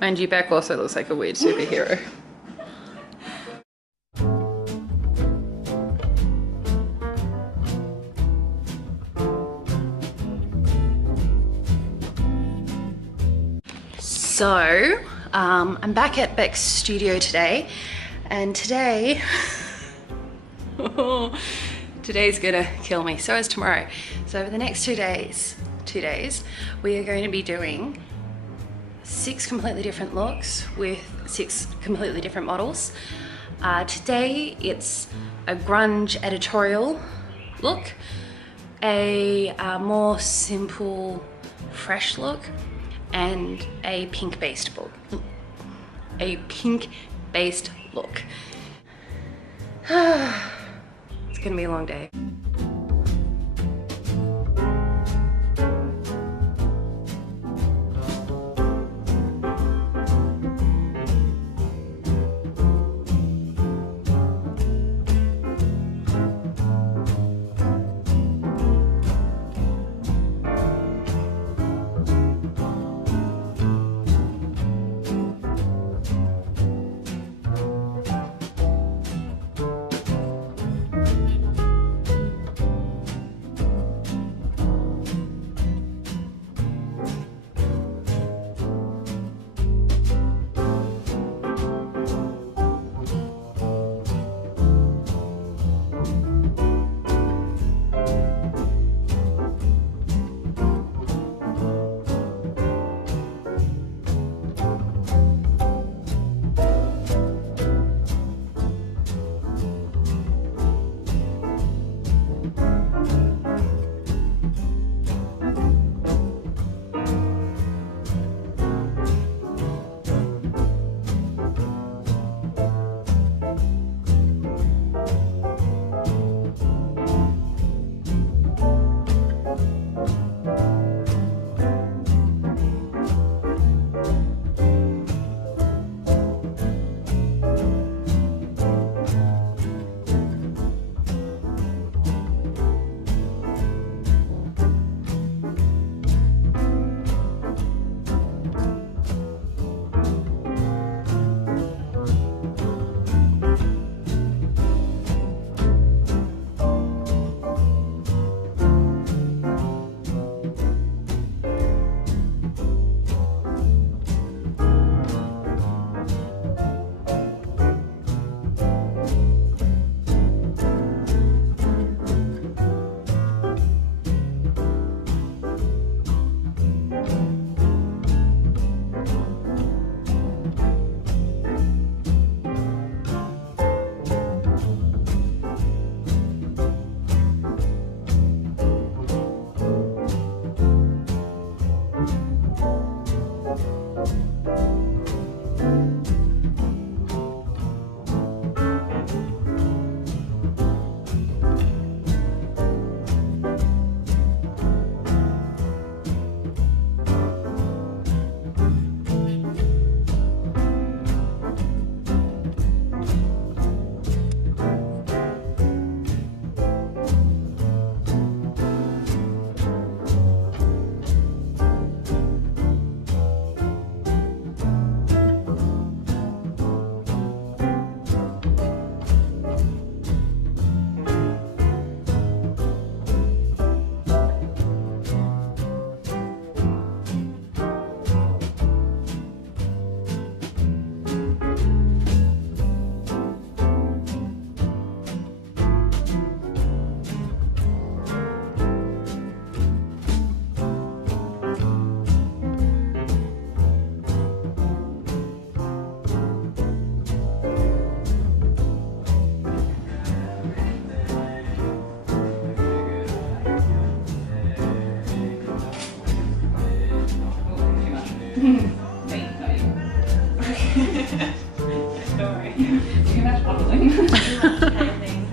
Mind you, Beck also looks like a weird superhero. So, I'm back at Beck's studio today, and today, today's gonna kill me, so is tomorrow. So over the next 2 days, we are going to be doing 6 completely different looks with 6 completely different models. Today it's a grunge editorial look, a more simple, fresh look, and a pink-based look. It's gonna be a long day. Don't worry. You can match modeling.